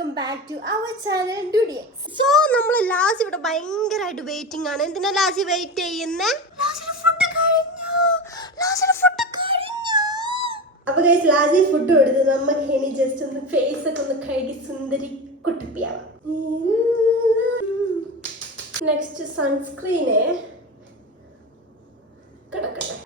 Welcome back to our channel ഡുഡിയക്സ്. So നമ്മൾ last ഇവിടെ ഭയങ്കരമായിട്ട് വെയിറ്റിംഗ് ആണ്. എന്തിനാ ലാസ്റ്റ് വെയിറ്റ് ചെയ്യുന്നേ? അപ്പൊ ഗൈസ് ലാസ്റ്റ് ഫുഡ് കൊടുത്ത് നമുക്ക് ഇനി ജസ്റ്റ് ഒന്ന് ഫേസ് ഒക്കെ ഒന്ന് കഴുകി സുന്ദരി കുട്ടിപ്പിയാവാം. നെക്സ്റ്റ് സൺസ്ക്രീന് കിടക്കട്ടെ.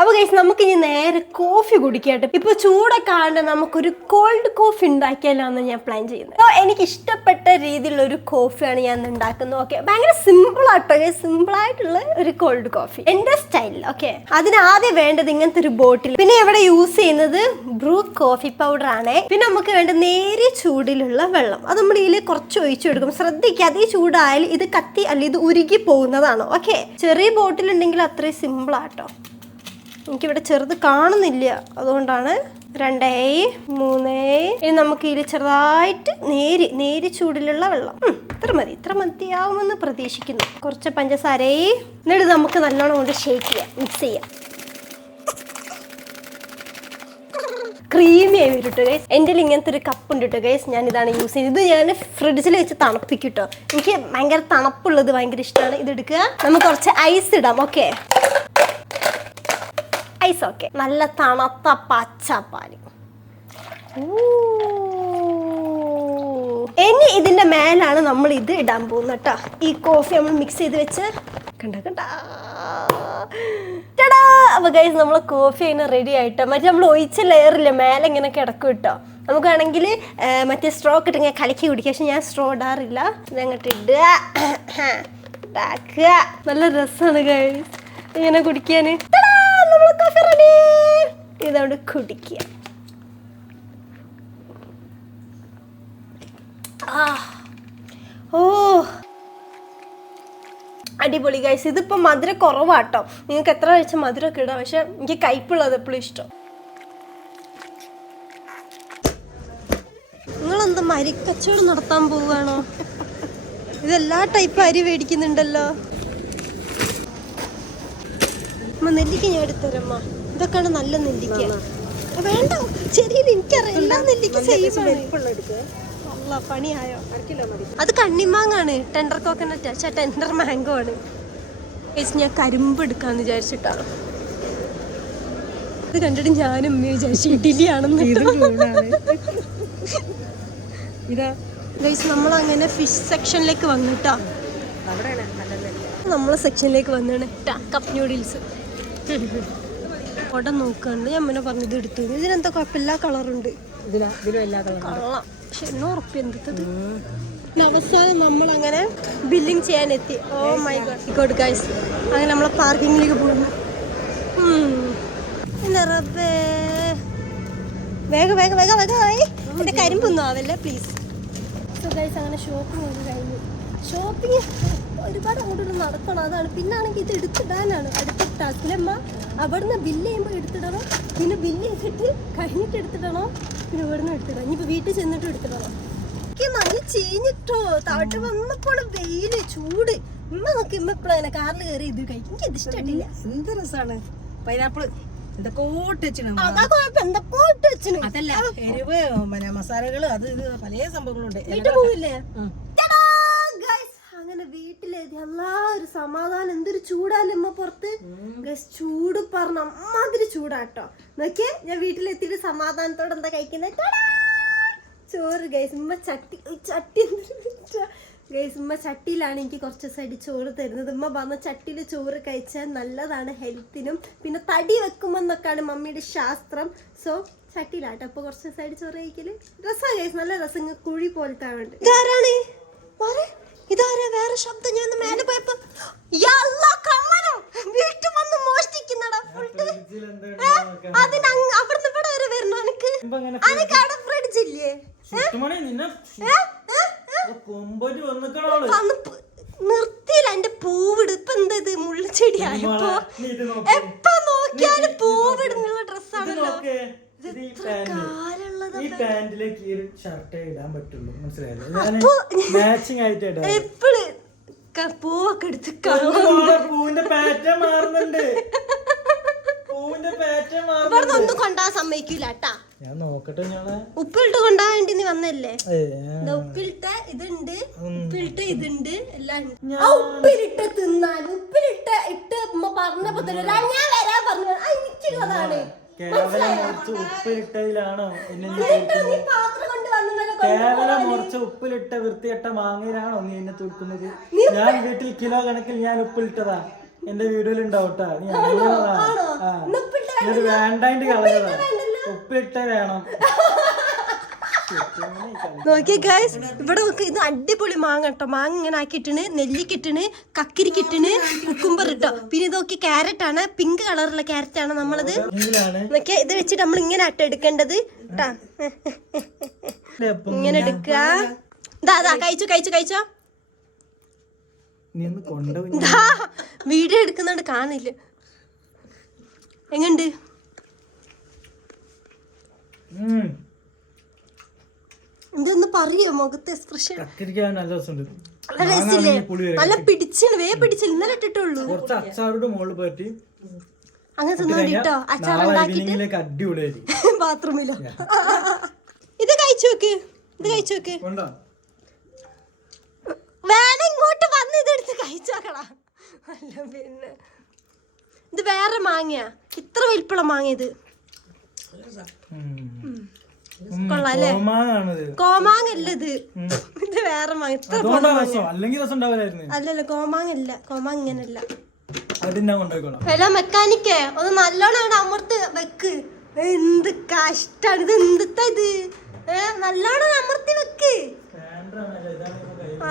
അപ്പോൾ ഗൈസ് നമുക്ക് ഇനി നേരെ കോഫി കുടിക്കട്ടെ. ഇപ്പോൾ ചൂടൊക്കെ ആണ്ട് നമുക്കൊരു കോൾഡ് കോഫി ഉണ്ടാക്കിയാലോന്ന് ഞാൻ പ്ലാൻ ചെയ്യുന്നത്. അപ്പോൾ എനിക്ക് ഇഷ്ടപ്പെട്ട രീതിയിലുള്ള ഒരു കോഫിയാണ് ഞാൻ ഉണ്ടാക്കുന്നത്. ഓക്കെ, ഭയങ്കര സിമ്പിളാട്ടോ, സിമ്പിളായിട്ടുള്ള ഒരു കോൾഡ് കോഫി എൻ്റെ സ്റ്റൈലിൽ. ഓക്കെ, അതിനാദ്യം വേണ്ടത് ഇങ്ങനത്തെ ഒരു ബോട്ടിൽ. പിന്നെ ഇവിടെ യൂസ് ചെയ്യുന്നത് ബ്രൂ കോഫി പൗഡർ ആണ്. പിന്നെ നമുക്ക് വേണ്ട നേരിയ ചൂടിലുള്ള വെള്ളം. അത് നമ്മൾ ഇതിൽ കുറച്ച് ഒഴിച്ചു കൊടുക്കും. ശ്രദ്ധിക്കാതെ ഈ ചൂടായാൽ ഇത് കത്തി അല്ലെങ്കിൽ ഇത് ഉരുകി പോകുന്നതാണ്. ഓക്കെ, ചെറിയ ബോട്ടിൽ ഉണ്ടെങ്കിൽ അത്രയും സിമ്പിളാട്ടോ. എനിക്കിവിടെ ചെറുത് കാണുന്നില്ല, അതുകൊണ്ടാണ്. 2 3. ഇനി നമുക്ക് ഇതിൽ ചെറുതായിട്ട് നേരി ചൂടിലുള്ള വെള്ളം. ഇത്ര മതിയാവുമെന്ന് പ്രതീക്ഷിക്കുന്നു. കുറച്ച് പഞ്ചസാര. എന്നിട്ട് നമുക്ക് നല്ലോണം കൊണ്ട് ഷേക്ക് ചെയ്യാം, മിക്സ് ചെയ്യാം. ക്രീമി ആയി വരും കേട്ടോ ഗൈസ്. എൻ്റെ ഇങ്ങനത്തെ ഒരു കപ്പ് ഉണ്ട് കേട്ടോ ഗൈസ്. ഞാൻ ഇതാണ് യൂസ് ചെയ്യുന്നത്. ഇത് ഞാൻ ഫ്രിഡ്ജിൽ വെച്ച് തണുപ്പിക്കും കേട്ടോ. എനിക്ക് ഭയങ്കര തണുപ്പുള്ളത് ഭയങ്കര ഇഷ്ടമാണ്. ഇതെടുക്കുക, നമുക്ക് കുറച്ച് ഐസ് ഇടാം. Okay, ice. ഓക്കെ, നല്ല തണുത്ത പച്ചപ്പാല്. ഇനി ഇതിന്റെ മേലാണ് നമ്മൾ ഇത് ഇടാൻ പോകുന്നത് കേട്ടോ. ഈ കോഫി നമ്മൾ മിക്സ് ചെയ്ത് വെച്ച് കണ്ടാ. അപ്പൊ ഗൈസ് നമ്മളെ കോഫി അതിന് റെഡി ആയിട്ടോ. മറ്റേ നമ്മൾ ഒഴിച്ച ലെയറില്ലേ മേലെ ഇങ്ങനെ കിടക്കും കേട്ടോ. നമുക്ക് വേണമെങ്കിൽ മറ്റേ സ്ട്രോ ഇട്ട് ഇങ്ങനെ കലക്കി കുടിക്കുക. പക്ഷെ ഞാൻ സ്ട്രോ ഇടാറില്ല. ഇതങ്ങോട്ട് ഇടുക, നല്ല രസമാണ് ഗൈസ് ഇങ്ങനെ കുടിക്കാന്. Coffee ready. ഇതോട് കുടിക്കുക. ഓ അടിപൊളി ഗൈസ്. ഇതിപ്പോ മധുരം കുറവാട്ടോ. നിങ്ങൾക്ക് എത്ര കഴിച്ച മധുരമൊക്കെ ഇടാം. പക്ഷെ എനിക്ക് കയ്പുള്ളത് എപ്പോഴും ഇഷ്ടം. നിങ്ങളെന്താ മരിക്കച്ചവടം നടത്താൻ പോവുകയാണോ? ഇതെല്ലാ ടൈപ്പ് അരി മേടിക്കുന്നുണ്ടല്ലോ. നെല്ലിക്ക ഞാൻ എടുത്തരമ്മ. ഇതൊക്കെയാണ് നല്ല നെല്ലിക്ക. വേണ്ട, ചെറിയത് എനിക്കറിയാം. എല്ലാ നെല്ലിക്ക പണിയായോ? അത് കണ്ണിമാങ്ങാണ്. ടെൻഡർ കോക്കനറ്റ്, ടെൻഡർ മാംഗോ ആണ്. ഞാൻ കരിമ്പ് എടുക്കാന്ന് വിചാരിച്ചിട്ടാണ്. ഇത് കണ്ടിട്ട് ഞാനും വിചാരിച്ചു ഇഡ്ഡലിയാണെന്ന്. നമ്മളങ്ങനെ ഫിഷ് സെക്ഷനിലേക്ക് വന്നിട്ടാ. നമ്മളെ സെക്ഷനിലേക്ക് വന്നാണ് കപ്പ് നൂഡിൽസ്. അവിടെ നോക്കാണ്ട് ഞാൻ പിന്നെ പറഞ്ഞത് എടുത്തു. ഇതിനെന്താ കുഴപ്പമില്ല, കളറുണ്ട്. കള്ളാം, പക്ഷെ 800 റുപ്യ എന്തത്. അവസാനം നമ്മളങ്ങനെ ബില്ലിങ് ചെയ്യാൻ എത്തി. ഓ മൈ ഗോഡ് ഗൈസ്, അങ്ങനെ നമ്മളെ പാർക്കിങ്ങിലേക്ക് പോകുന്നു. വേഗം എന്റെ കരിമ്പൊന്നും ആവല്ലേ പ്ലീസ്. സോ ഗൈസ് അങ്ങനെ ഷോപ്പിംഗ് ഒക്കെ കഴിഞ്ഞു. ഷോപ്പിംഗ് ഒരുപാട് അങ്ങോട്ട് നടക്കണം. അതാണ്. പിന്നാണെങ്കിൽ ഇത് എടുത്തിടാനാണ് അടുത്ത ടാസ്കിലമ്മ. അവിടുന്ന് ബില്ല് ചെയ്യുമ്പോൾ എടുത്തിടണം. പിന്നെ ബില്ല് ചെയ്തിട്ട് കഴിഞ്ഞിട്ട് എടുത്തിടണം. പിന്നെ ഇവിടുന്ന് എടുത്തിടണം. ഇനിയിപ്പോൾ വീട്ടിൽ ചെന്നിട്ട് എടുത്തിടണം. എനിക്ക് നല്ല ചീഞ്ഞിട്ടോ. താട്ട് വന്നപ്പോൾ വെയില് ചൂട്. ഇമ്മ നോക്കി ഇമ്മ എപ്പോഴും അങ്ങനെ കാറിൽ കയറി ഇത് കഴിക്കും. എനിക്ക് അത് ഇഷ്ടമായിട്ടില്ല. എന്ത് രസമാണ്. പൈനാപ്പിൾ മസാലകള് അത് ഇത് പല സംഭവങ്ങളുണ്ട്. വീട്ടിൽ പോവില്ലേ? അങ്ങനെ വീട്ടിലെത്തി. ഒരു സമാധാനം. എന്തൊരു ചൂടാലമ്മ പുറത്ത്. ഗൈസ് ചൂട് പറഞ്ഞ അമ്മാതിരി ചൂടാട്ടോ. നോക്കിയേ, ഞാൻ വീട്ടിലെത്തിയിട്ട് സമാധാനത്തോടെ എന്താ കഴിക്കുന്നത്? ചോറ് ഗൈസ്. ഉമ്മ ചട്ടി ഗൈസ്, ഉമ്മ ചട്ടിയിലാണ് എനിക്ക് കുറച്ച് സൈഡ് ചോറ് തരുന്നത്. ഉമ്മ പറഞ്ഞ ചട്ടിയിൽ ചോറ് കഴിച്ചാൽ നല്ലതാണ് ഹെൽത്തിനും. പിന്നെ തടി വെക്കുമെന്നൊക്കെയാണ് മമ്മിയുടെ ശാസ്ത്രം. സോ ചട്ടിയിലാട്ടോ അപ്പൊ കുറച്ച് സൈഡ് ചോറ് കഴിക്കല് രസമാണ് ഗൈസ്. നല്ല രസം. കുഴി പോലത്തെ ആവുന്നുണ്ട്. ഇതാരാണ്? ഇതാരാ? വേറെ ശബ്ദം. ഞാൻ മേലെ പോയപ്പോ വീട്ടിൽ വന്ന് മോഷ്ടിക്കുന്നടാ ഫുഡ്. അവിടുന്ന് ഇവിടെ വരെ വരണോ? എനിക്ക് അവിടെ ഫ്രിഡ്ജ് ഇല്ലേ? നിർത്തിയില്ല എന്റെ പൂവിട്. ഇപ്പൊ എന്താ ഇത് മുള്ളുചെടിയായപ്പോ എപ്പ നോക്കിയാലും പൂവിടുന്നുള്ള ഡ്രസ്സാണല്ലോ. പൂവൊക്കെ എടുത്ത് പൂവിന്റെ പാറ്റേൺ മാറുന്നുണ്ട്. പൂവിന്റെ പാറ്റേൺ ഇവിടുന്ന് ഒന്നും കൊണ്ടുപോകാൻ സമ്മതിക്കൂല കേട്ടാ. ഞാൻ നോക്കട്ടെ. ഞാളെ ഉപ്പിലിട്ട് കൊണ്ടുപോകാൻ വേണ്ടി നീ വന്നല്ലേ. ഉപ്പിലിട്ട ഇതുണ്ട്, ഉപ്പിലിട്ട ഇതുണ്ട്, എല്ലാം ഉണ്ട്. ആ ഉപ്പിലിട്ട് തിന്നാൽ ഉപ്പിലിട്ട് ഇട്ട് പറഞ്ഞപ്പോ തന്നെ ഞാൻ വരാൻ പറഞ്ഞു. എനിക്കുള്ളതാണ്. കേവലം മുറിച്ച് ഉപ്പിലിട്ടതിലാണോ കേവലം മുറിച്ച് ഉപ്പിലിട്ട വൃത്തിയിട്ട മാങ്ങയിലാണോ നീ എന്നെ തൂക്കുന്നത്? ഞാൻ വീട്ടിൽ കിലോ കണക്കിൽ ഞാൻ ഉപ്പിലിട്ടതാ. എന്റെ വീഡിയോയിൽ ഉണ്ടാവട്ടാ. നീ എന്നിട്ട് വേണ്ടായിട്ട് കളഞ്ഞതാ. ഉപ്പിലിട്ട വേണം. നോക്കിയേ ഗൈസ്, ഇവിടെ നോക്ക്. ഇത് അടിപൊളി മാങ്ങ കേട്ടോ. മാങ്ങ ഇങ്ങനെ ആക്കിയിട്ടിന്, നെല്ലിക്കിട്ടിന്, കക്കിരിക്കിട്ടിന്, കുക്കുംബർ ഇട്ടോ. പിന്നെ ഇത് നോക്കി ക്യാരറ്റ് ആണ്, പിങ്ക് കളറുള്ള ക്യാരറ്റ് ആണ് നമ്മളത്. നോക്കിയാ ഇത് വെച്ചിട്ട് നമ്മൾ ഇങ്ങനെ ആട്ടോ എടുക്കേണ്ടത് കേട്ടാ. ഇങ്ങനെ എടുക്കുക. ഇതാ കഴിച്ചോ കഴിച്ചോ കഴിച്ചോ. വീഡിയോ എടുക്കുന്നോണ്ട് കാണില്ല. എങ്ങണ്ട്? എന്തൊന്ന് പറയോ മുഖത്തെ എക്സ്പ്രഷൻ? നല്ല പിടിച്ചിന്, വേ പിടിച്ചില്ല. ഇന്നലെ ഇട്ടിട്ടുള്ളൂ. അങ്ങനെ തിന്നോണ്ടിട്ടോ അച്ചാറുണ്ടാക്കിട്ട് ബാത്റൂമിലോ. ഇത് കഴിച്ചു നോക്ക്, ഇത് കഴിച്ചു നോക്ക്. വേണം ഇങ്ങോട്ട് വന്ന് ഇതെടുത്ത് കഴിച്ചോക്കടാ. അല്ല പിന്നെ ഇത് വേറെ മാങ്ങയാ. ഇത്ര വലിപ്പുള്ള മാങ്ങ ഇത്. കൊള്ളാല്ലേ? കോമാങ്ങല്ല ഇത്. ഇത് വേറെ മാങ്ങ. ഇത്ര അല്ലല്ലോ കോമാങ്ങല്ല. കോമാങ്ങ ഇങ്ങനല്ല. ഹലോ മെക്കാനിക്കേ, ഒന്ന് നല്ലോണം അമർത്ത് വെക്ക്. എന്ത് കഷ്ടാണ് ഇത്. എന്തിട്ടാ ഇത്? നല്ലോണം അമർത്തി വെക്ക്.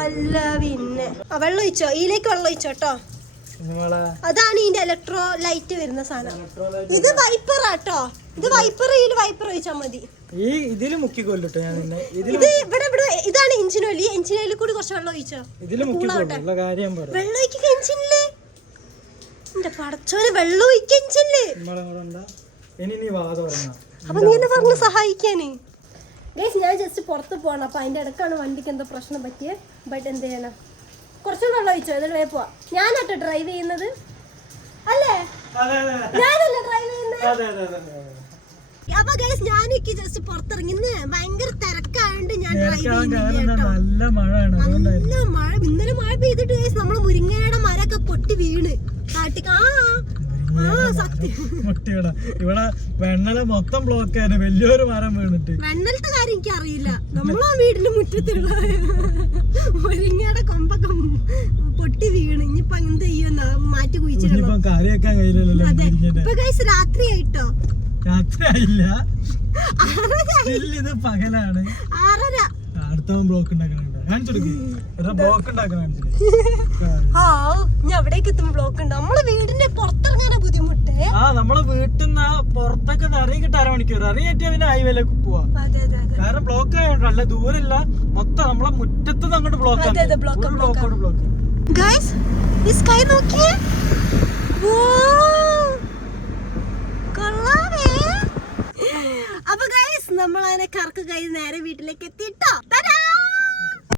അല്ല പിന്നെ വെള്ളം ഒഴിച്ചോ? ഇതിലേക്ക് വെള്ളം ഒഴിച്ചോ കേട്ടോ. അതാണ് ഇതിന്റെ ഇലക്ട്രോ ലൈറ്റ് വരുന്ന സാധനം. ഇത് വൈപ്പറാട്ടോ. ഇത് വൈപ്പർ. ഇതിൽ വൈപ്പർ ഒഴിച്ചാ മതി. ഇതില് മുക്കിക്കൊല്ലിട്ടോ ഞാൻ. ഇത് ഇവിടെ ഇവിടെ ഇതാണ് എഞ്ചിൻ ഓയിൽ. എഞ്ചിൻ ഓയിൽ കൂടി കുറച്ച് വെള്ളം ഒഴിച്ചോ. വെള്ളം ഒഴിക്കുക എഞ്ചിനില്. എന്റെ പടച്ചോന് വെള്ളം ഒഴിക്കുക എഞ്ചിനില്. അപ്പൊ നീ എന്നെ പറഞ്ഞ് സഹായിക്കാന്. ഞാൻ ജസ്റ്റ് പുറത്ത് പോകണം. അപ്പൊ അതിന്റെ ഇടക്കാണ് വണ്ടിക്ക് എന്തോ പ്രശ്നം പറ്റിയത്. ബട്ട് എന്ത് ചെയ്യണം? കുറച്ച് വെള്ളം ഒഴിച്ചോ. എന്നിട്ട് വേ പോവാ. ഞാനാട്ടോ ഡ്രൈവ് ചെയ്യുന്നത് അല്ലേ? ഞാനല്ലേ ഡ്രൈവ് ചെയ്യുന്നത്? അപ്പൊ ഗൈസ് ഞാനൊക്കെ ജസ്റ്റ് പുറത്തിറങ്ങി. ഇന്ന് ഭയങ്കര തിരക്കായോണ്ട് ഞാൻ ഡ്രൈവ് ചെയ്യുന്നില്ല. നല്ല മഴ. ഇന്നലെ മഴ പെയ്തിട്ട് ഗൈസ് നമ്മള് മുരിങ്ങയുടെ മരമൊക്കെ പൊട്ടി വീണ് കാട്ടിക്ക്. ഇവിടെ വെണ്ണല മൊത്തം ബ്ലോക്ക് ആയിരുന്നു. വലിയൊരു മരം വീണിട്ട്. വെണ്ണലത്തെ കാര്യം എനിക്ക് അറിയില്ല. നമ്മളാ വീടിന്റെ മുറ്റത്തുള്ള മുരിങ്ങയുടെ കൊമ്പൊക്കെ പൊട്ടി വീണ്. ഇനിയിപ്പൊ എന്ത് ചെയ്യുന്ന മാറ്റി കുഴിച്ചിടണം. കറിയൊക്കാൻ കഴിയില്ലല്ലോ. ഇപ്പൊ ഗൈസ് രാത്രി ആയിട്ടോ. രാത്രി ആയില്ല, ഇത് പകലാണ്. 6:30. അടുത്ത ബ്ലോക്ക് ഉണ്ടാക്കണുണ്ട്. ബ്ലോക്ക് ഉണ്ടാക്കണം. എവിടേക്ക് എത്തുമ്പോ ബ്ലോക്ക് ഉണ്ട്. നമ്മളെ വീടിന്റെ പുറത്തിറങ്ങാനാ ബുദ്ധിമുട്ട്. നമ്മളെ വീട്ടിൽ നിന്ന് പുറത്തൊക്കെ ഇറങ്ങിട്ട് 1/2 മണിക്കൂർ ഇറങ്ങിയിട്ട് പിന്നെ ഹൈവേയിലേക്ക് പോവാ. കാരണം ബ്ലോക്ക് ആയോണ്ട്. അല്ല ദൂരല്ല, മൊത്തം നമ്മളെ മുറ്റത്ത് അങ്ങോട്ട് ബ്ലോക്ക്. അപ്പൊ ഗൈസ് നമ്മളതിനെ കറക്ക് കൈ നേരെ വീട്ടിലേക്ക് എത്തിട്ടോ.